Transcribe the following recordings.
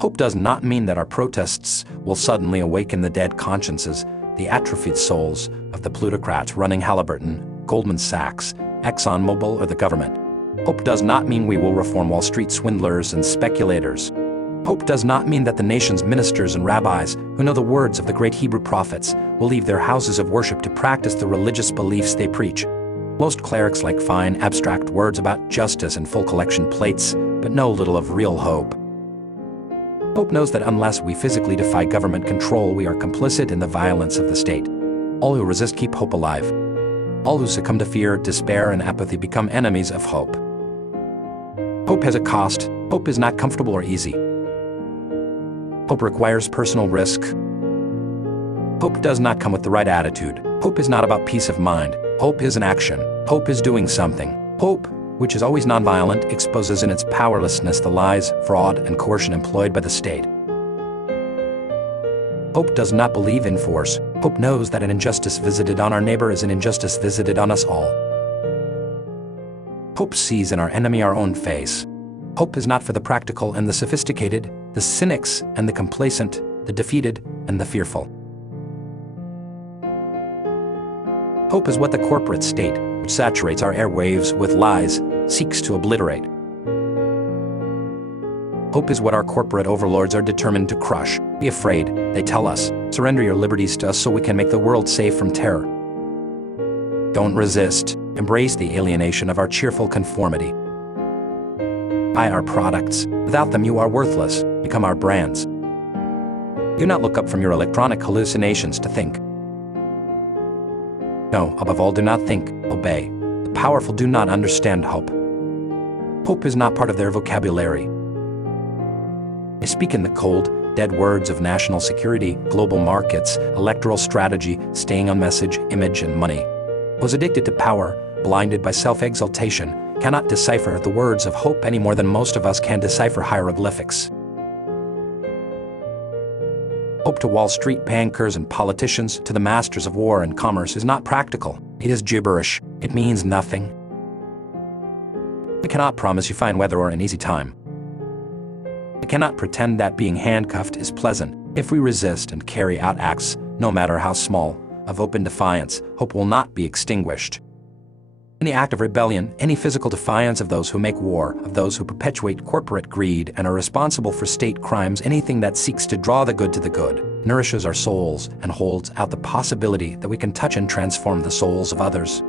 Hope does not mean that our protests will suddenly awaken the dead consciences, the atrophied souls of the plutocrats running Halliburton, Goldman Sachs, ExxonMobil, or the government. Hope does not mean we will reform Wall Street swindlers and speculators. Hope does not mean that the nation's ministers and rabbis, who know the words of the great Hebrew prophets, will leave their houses of worship to practice the religious beliefs they preach. Most clerics like fine, abstract words about justice and full collection plates, but know little of real hope. Hope knows that unless we physically defy government control, we are complicit in the violence of the state. All who resist keep hope alive. All who succumb to fear, despair, and apathy become enemies of hope. Hope has a cost. Hope is not comfortable or easy. Hope requires personal risk. Hope does not come with the right attitude. Hope is not about peace of mind. Hope is an action. Hope is doing something. Hope, which is always nonviolent, exposes in its powerlessness the lies, fraud, and coercion employed by the state. Hope does not believe in force. Hope knows that an injustice visited on our neighbor is an injustice visited on us all. Hope sees in our enemy our own face. Hope is not for the practical and the sophisticated, the cynics and the complacent, the defeated and the fearful. Hope is what the corporate state, which saturates our airwaves with lies, seeks to obliterate. Hope is what our corporate overlords are determined to crush. Be afraid, they tell us. Surrender your liberties to us so we can make the world safe from terror. Don't resist. Embrace the alienation of our cheerful conformity. Buy our products. Without them you are worthless. Become our brands. Do not look up from your electronic hallucinations to think. No, above all, do not think, obey. The powerful do not understand hope. Hope is not part of their vocabulary. They speak in the cold, dead words of national security, global markets, electoral strategy, staying on message, image, and money. Those addicted to power, blinded by self-exaltation, cannot decipher the words of hope any more than most of us can decipher hieroglyphics. Hope to Wall Street bankers and politicians, to the masters of war and commerce, is not practical. It is gibberish. It means nothing. We cannot promise you fine weather or an easy time. We cannot pretend that being handcuffed is pleasant. If we resist and carry out acts, no matter how small, of open defiance, hope will not be extinguished. Any act of rebellion, any physical defiance of those who make war, of those who perpetuate corporate greed and are responsible for state crimes, anything that seeks to draw the good to the good, nourishes our souls and holds out the possibility that we can touch and transform the souls of others.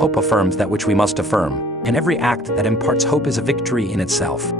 Hope affirms that which we must affirm, and every act that imparts hope is a victory in itself.